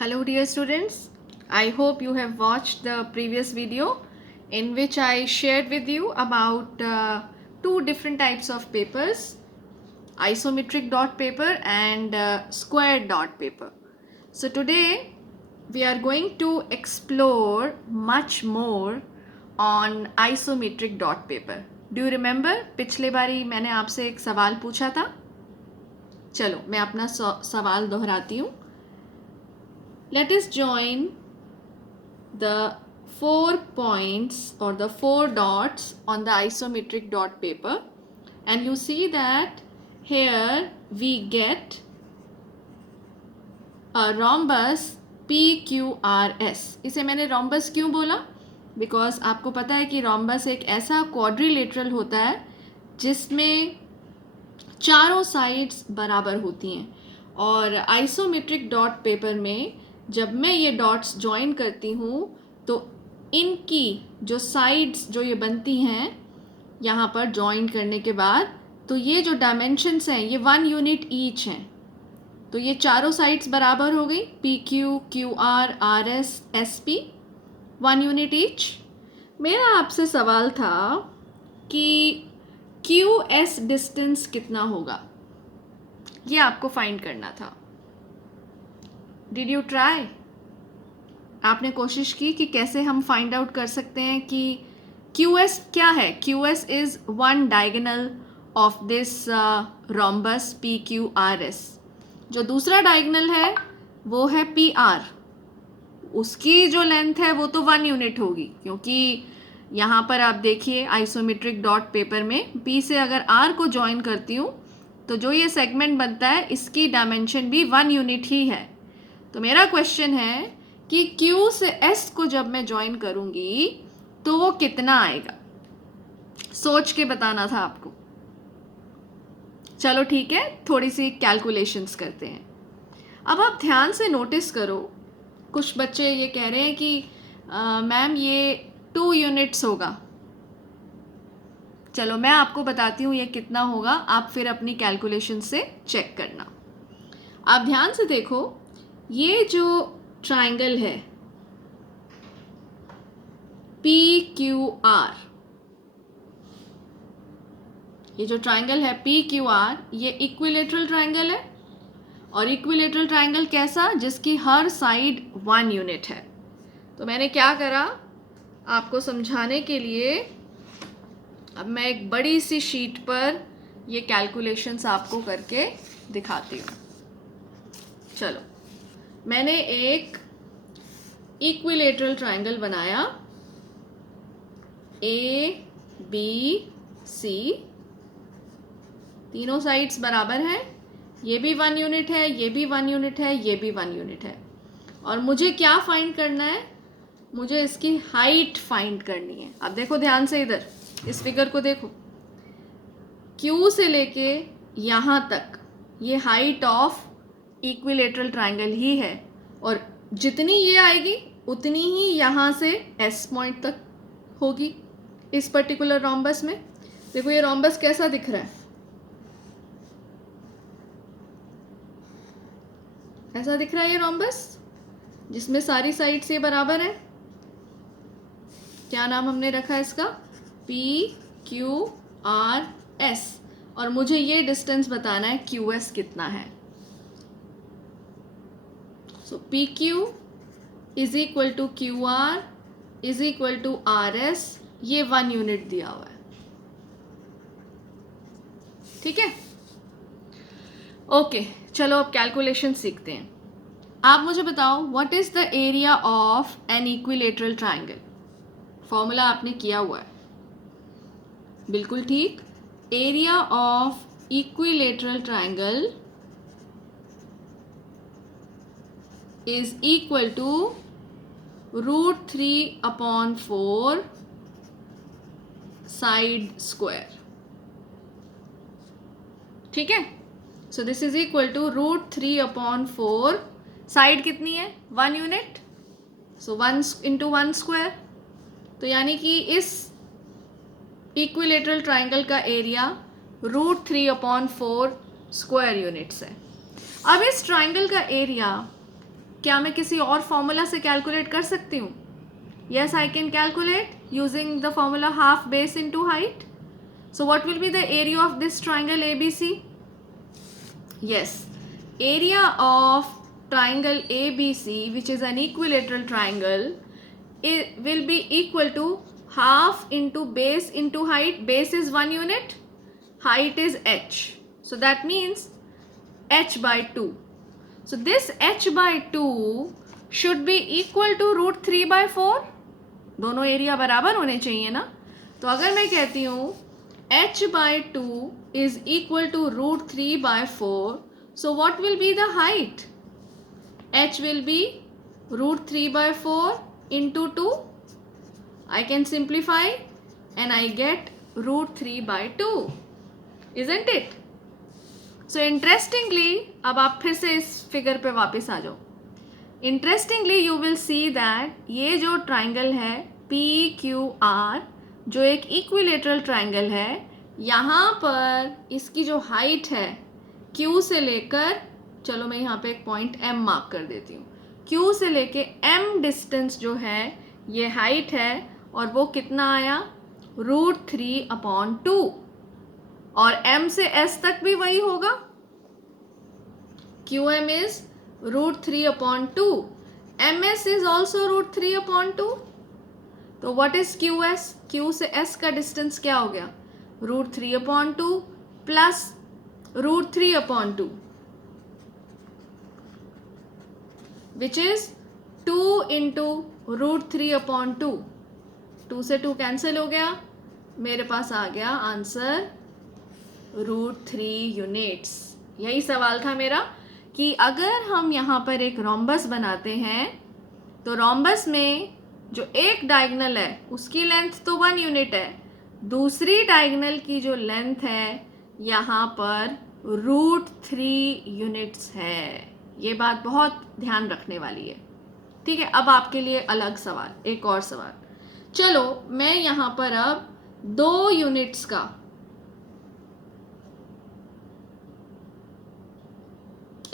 Hello dear students, I hope you have watched the previous video in which I shared with you about two different types of papers, isometric dot paper and square dot paper. So today we are going to explore much more on isometric dot paper. Do you remember पिछले बारी मैंने आपसे एक सवाल पूछा था? चलो मैं अपना सवाल दोहराती हूँ. Let us join the 4 points or the 4 dots on the isometric dot paper, and you see that here we get a rhombus PQRS. इसे मैंने rhombus क्यों बोला? Because आपको पता है कि rhombus एक ऐसा quadrilateral होता है जिसमें चारों साइड्स बराबर होती हैं, और आइसोमेट्रिक डॉट पेपर में जब मैं ये डॉट्स ज्वाइन करती हूँ तो इनकी जो साइड्स जो ये बनती हैं यहाँ पर ज्वाइन करने के बाद, तो ये जो डायमेंशंस हैं ये 1 यूनिट ईच हैं. तो ये चारों साइड्स बराबर हो गई, P Q, Q R, R S, S P, 1 unit each. मेरा आपसे सवाल था कि क्यू एस डिस्टेंस कितना होगा, ये आपको फाइंड करना था. Did you try? आपने कोशिश की कि कैसे हम फाइंड आउट कर सकते हैं कि क्यू एस क्या है. Q S is one diagonal of this rhombus P Q R S. जो दूसरा डायगोनल है वो है पी आर, उसकी जो लेंथ है वो तो 1 यूनिट होगी, क्योंकि यहाँ पर आप देखिए आइसोमेट्रिक डॉट पेपर में P से अगर R को ज्वाइन करती हूँ तो जो ये सेगमेंट बनता है इसकी डायमेंशन भी 1 यूनिट ही है. तो मेरा क्वेश्चन है कि Q से S को जब मैं ज्वाइन करूँगी तो वो कितना आएगा. सोच के बताना था आपको. चलो ठीक है, थोड़ी सी कैलकुलेशंस करते हैं. अब आप ध्यान से नोटिस करो, कुछ बच्चे ये कह रहे हैं कि मैम ये 2 यूनिट्स होगा. चलो मैं आपको बताती हूँ ये कितना होगा, आप फिर अपनी कैलकुलेशन से चेक करना. आप ध्यान से देखो, ये जो ट्राइंगल है पी क्यू आर, ये जो ट्राइंगल है पी क्यू आर, ये इक्विलेटरल ट्राइंगल है. और इक्विलेटरल ट्राइंगल कैसा? जिसकी हर साइड 1 यूनिट है. तो मैंने क्या करा, आपको समझाने के लिए अब मैं एक बड़ी सी शीट पर ये कैलकुलेशंस आपको करके दिखाती हूँ. चलो मैंने एक इक्विलेटरल ट्राइंगल बनाया, ए बी सी, तीनों साइड्स बराबर हैं. ये भी 1 यूनिट है, ये भी 1 यूनिट है, ये भी 1 यूनिट है. और मुझे क्या फाइंड करना है? मुझे इसकी हाइट फाइंड करनी है. अब देखो ध्यान से, इधर इस फिगर को देखो, Q से लेके यहाँ तक ये हाइट ऑफ इक्विलेटरल ट्राइंगल ही है, और जितनी ये आएगी उतनी ही यहाँ से S पॉइंट तक होगी इस पर्टिकुलर रोम्बस में. देखो ये रोम्बस कैसा दिख रहा है, ऐसा दिख रहा है ये रोम्बस जिसमें सारी साइड्स ये बराबर है. क्या नाम हमने रखा है इसका? P Q R S. और मुझे ये डिस्टेंस बताना है क्यू एस कितना है. So P Q is equal to Q R is equal to R S. ये 1 यूनिट दिया हुआ है. ठीक है, ओके. चलो अब कैलकुलेशन सीखते हैं. आप मुझे बताओ, what is the area of an equilateral triangle. Formula आपने किया हुआ है, बिल्कुल ठीक. Area of equilateral triangle is equal to √3/4 side square. ठीक है, so this is equal to √3/4. Side कितनी है? 1 यूनिट. सो 1 × 1 स्क्वायर. तो यानी कि इस इक्विलेटरल ट्राइंगल का एरिया √3/4 स्क्वायर यूनिट्स है. अब इस ट्राइंगल का एरिया क्या मैं किसी और फॉर्मूला से कैलकुलेट कर सकती हूँ? Yes, I can calculate using the formula half base into height. So what will be the area of this triangle ABC? Yes, area of triangle ABC, which is an equilateral triangle, it will be equal to half into base into height. Base is 1 unit, height is h. So that means h by 2. So this h by 2 should be equal to root 3 by 4. दोनों area बराबर होने चाहिए ना. तो अगर मैं कहती हूँ h by 2 is equal to root 3 by 4, so what will be the height? H will be root 3 by 4 into 2. I can simplify and I get root 3 by 2. Isn't it? So interestingly, अब आप फिर से इस figure पे वापस आ जाओ. Interestingly you will see that ये जो ट्राइंगल है PQR, जो एक इक्विलेटरल ट्राइंगल है, यहाँ पर इसकी जो हाइट है Q से लेकर, चलो मैं यहाँ पे एक पॉइंट M मार्क कर देती हूँ, Q से लेके M डिस्टेंस जो है ये हाइट है, और वो कितना आया? √3/2. और M से S तक भी वही होगा. QM is √3/2. MS is also √3/2. तो what is QS? Q से S का डिस्टेंस क्या हो गया? √3/2 प्लस √3/2, which is 2 into √3/2. 2 से 2 कैंसिल हो गया, मेरे पास आ गया आंसर √3 यूनिट्स. यही सवाल था मेरा कि अगर हम यहाँ पर एक रोम्बस बनाते हैं तो रोम्बस में जो एक डायगोनल है उसकी लेंथ तो 1 यूनिट है, दूसरी डायगोनल की जो लेंथ है यहाँ पर √3 यूनिट्स है. ये बात बहुत ध्यान रखने वाली है. ठीक है, अब आपके लिए अलग सवाल, एक और सवाल. चलो मैं यहाँ पर अब 2 यूनिट्स का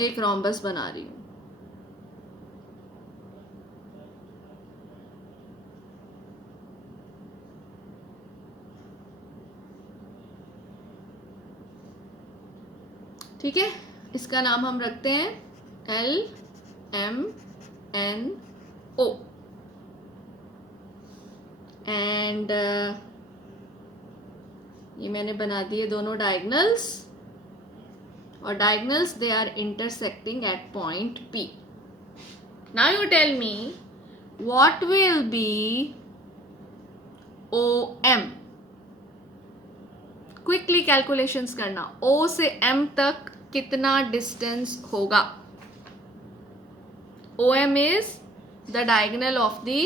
एक रोम्बस बना रही हूँ. ठीक है, इसका नाम हम रखते हैं LMNO. एंड ये मैंने बना दिए दोनों डायगोनल्स, और diagonals they are intersecting at point P. Now you tell me what will be OM. Quickly calculations करना. O से M तक कितना डिस्टेंस होगा? OM is the diagonal of the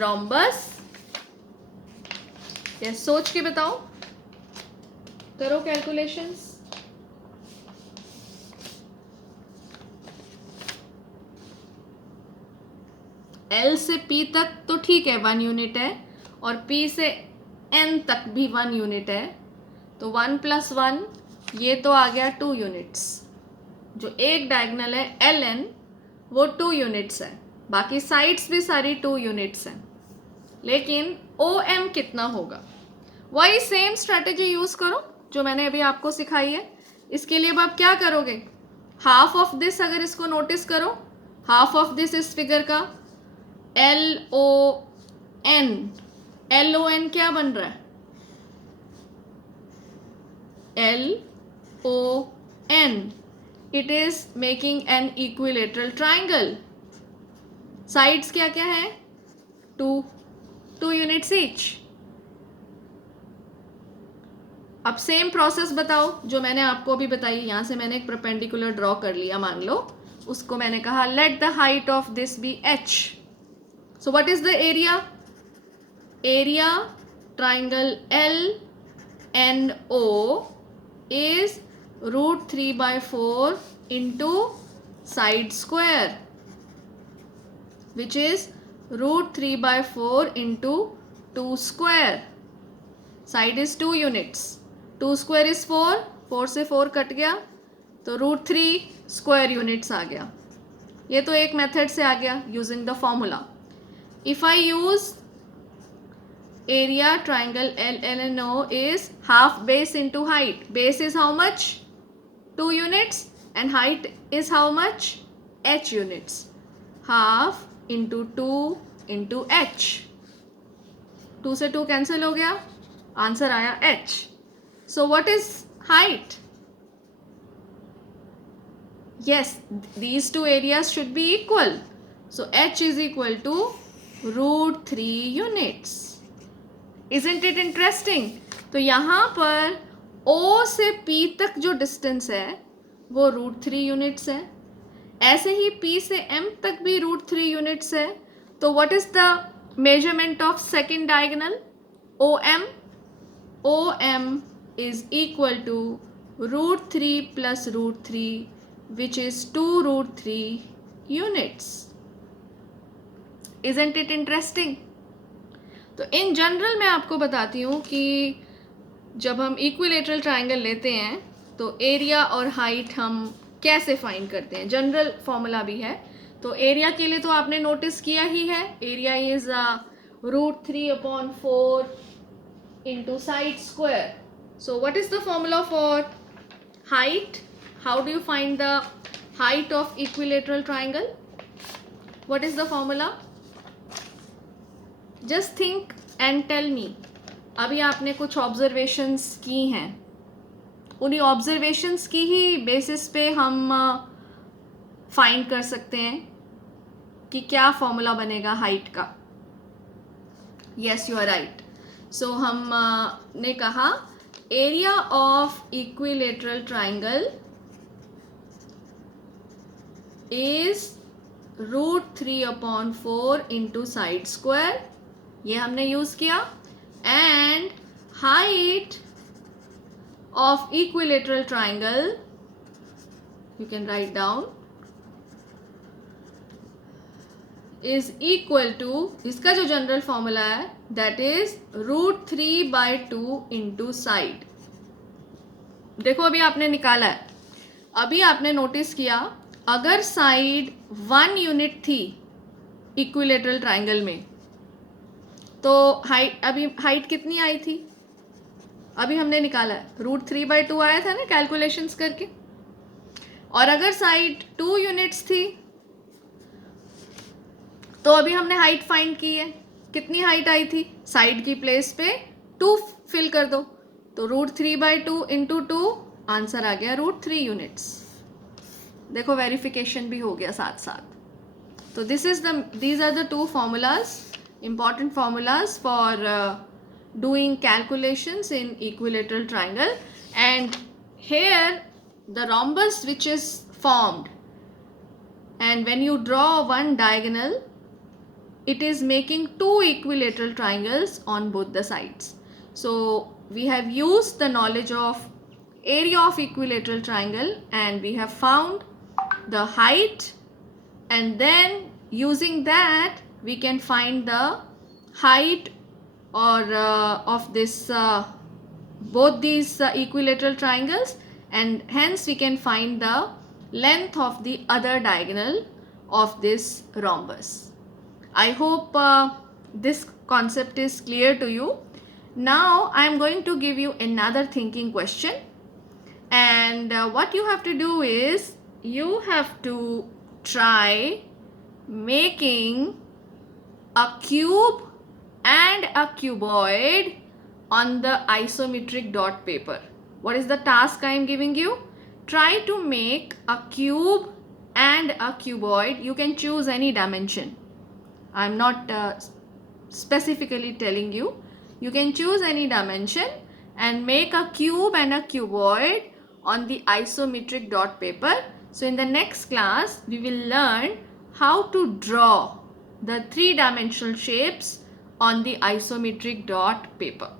rhombus. Yes, सोच के बताओ, करो कैलकुलेशंस. L से P तक तो ठीक है 1 यूनिट है, और P से N तक भी 1 यूनिट है, तो 1 + 1 ये तो आ गया 2 यूनिट्स. जो एक डायगोनल है LN वो 2 यूनिट्स है, बाकी साइड्स भी सारी 2 यूनिट्स हैं. लेकिन OM कितना होगा? वही सेम स्ट्रैटेजी यूज़ करो जो मैंने अभी आपको सिखाई है. इसके लिए अब आप क्या करोगे? हाफ ऑफ दिस, अगर इसको नोटिस करो, हाफ ऑफ दिस इस फिगर का LON. LON क्या बन रहा है? LON. It is making an equilateral triangle. Sides क्या क्या है? 2 यूनिट्स ईच. अब सेम प्रोसेस बताओ जो मैंने आपको अभी बताई. यहाँ से मैंने एक परपेंडिकुलर ड्रॉ कर लिया, मान लो, उसको मैंने कहा let the height of this be h. So what is the area? Area triangle LNO is √3/4 into side square, which is √3/4 into 2 square. Side is 2 units. 2 square is 4. 4 से 4 कट गया तो √3 square units आ गया. ये तो एक method से आ गया using the formula. If I use area triangle LNO is half base into height. Base is how much? 2 units and height is how much? H units. Half into 2 into H. 2 से 2 cancel हो गया. Answer आया H. So what is height? Yes, these two areas should be equal. So H is equal to √3 units. Isn't it interesting? तो यहाँ पर O से P तक जो डिस्टेंस है वो √3 यूनिट्स है. ऐसे ही P से M तक भी √3 यूनिट्स है. तो what is the measurement of second diagonal? OM. OM is equal to √3 plus √3 which is 2√3 units. Isn't it interesting? तो इन जनरल मैं आपको बताती हूँ कि जब हम इक्विलेटरल ट्राइंगल लेते हैं तो एरिया और हाइट हम कैसे फाइंड करते हैं. जनरल फॉर्मूला भी है. तो एरिया के लिए तो आपने नोटिस किया ही है. Area is √3/4 into side square. So what is the formula for height? How do you find the height of equilateral triangle? What is the formula? Just think and tell me. अभी आपने कुछ observations की हैं. उन्हीं observations की ही basis पे हम find कर सकते हैं कि क्या फॉर्मूला बनेगा हाइट का. Yes, you are right. So हम ने कहा area of equilateral triangle is √3/4 into side square. ये हमने यूज किया. And height of equilateral triangle you can write down is equal to, इसका जो जनरल फॉर्मूला है दैट इज √3/2 into साइड. देखो अभी आपने निकाला है. अभी आपने नोटिस किया अगर साइड 1 यूनिट थी इक्विलेटरल ट्राइंगल में तो हाइट, अभी हाइट कितनी आई थी? अभी हमने निकाला है √3/2 आया था ना कैलकुलेशंस करके. और अगर साइड 2 यूनिट्स थी तो अभी हमने हाइट फाइंड की है. कितनी हाइट आई थी? साइड की प्लेस पे 2 फिल कर दो तो √3/2 into 2 आंसर आ गया √3 यूनिट्स. देखो वेरिफिकेशन भी हो गया साथ साथ. तो these are the two formulas, important formulas for doing calculations in equilateral triangle. And here the rhombus which is formed, and when you draw one diagonal it is making 2 equilateral triangles on both the sides. So we have used the knowledge of area of equilateral triangle and we have found the height, and then using that we can find the height or of this both these equilateral triangles, and hence we can find the length of the other diagonal of this rhombus. I hope this concept is clear to you. Now I am going to give you another thinking question, and what you have to do is you have to try making a cube and a cuboid on the isometric dot paper. What is the task I am giving you? Try to make a cube and a cuboid. You can choose any dimension. I am not specifically telling you. You can choose any dimension and make a cube and a cuboid on the isometric dot paper. So in the next class we will learn how to draw the 3-dimensional shapes on the isometric dot paper.